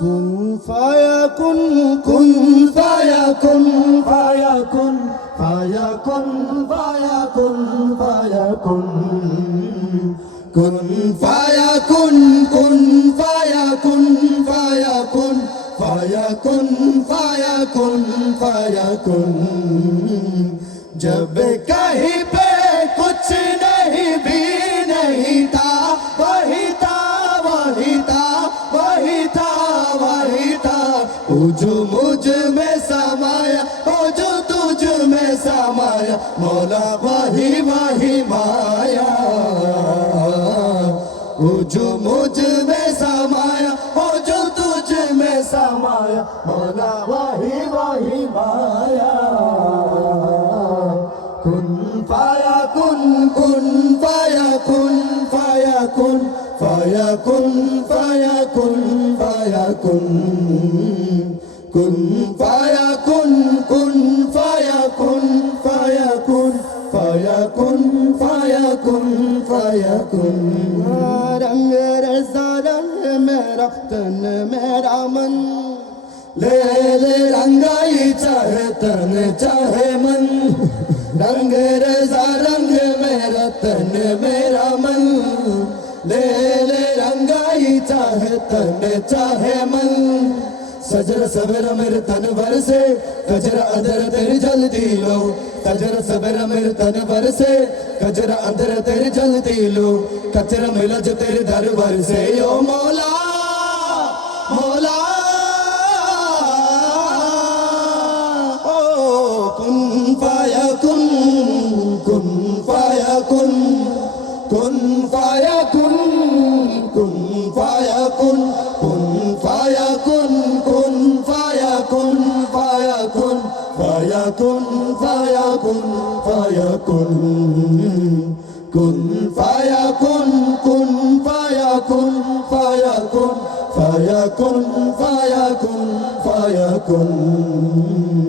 كن فيكن كن فيكن فيكن فيكن فيكن فيكن كن فيكن كن فيكن فيكن فيكن فيكن فيكن جب کہیں پہ जो मुझ में समाया ओ जो तुझ में समाया मौला वही वही माया जो मुझ में समाया ओ जो तुझ में समाया मौला वही वही माया कुन पाया कुन कुन ফায়াকুন ফায়াকুন ফায়াকুন কুন ফায়াকুন কুন ফায়াকুন ফায়াকুন ফায়াকুন ফায়াকুন ফায়াকুন রঙ রজা রঙ মেরা তন মেরা মন ले ले रंगाई चाहे तन चाहे मन रंग रजा रंग मेरा तन मेरा मन ले चाहे तन चाहे मन सजर सबर तन भर से कजर अदर तेरी जल्दी लो कजर सबर तन भर से कजर अदर तेरी जल्दी लो कचरा मिला जो तेरे दरबार से ओ मौला मौला فيكن فيكن فيكن كن فيكن كن فيكن فيكن فيكن فيكن فيكن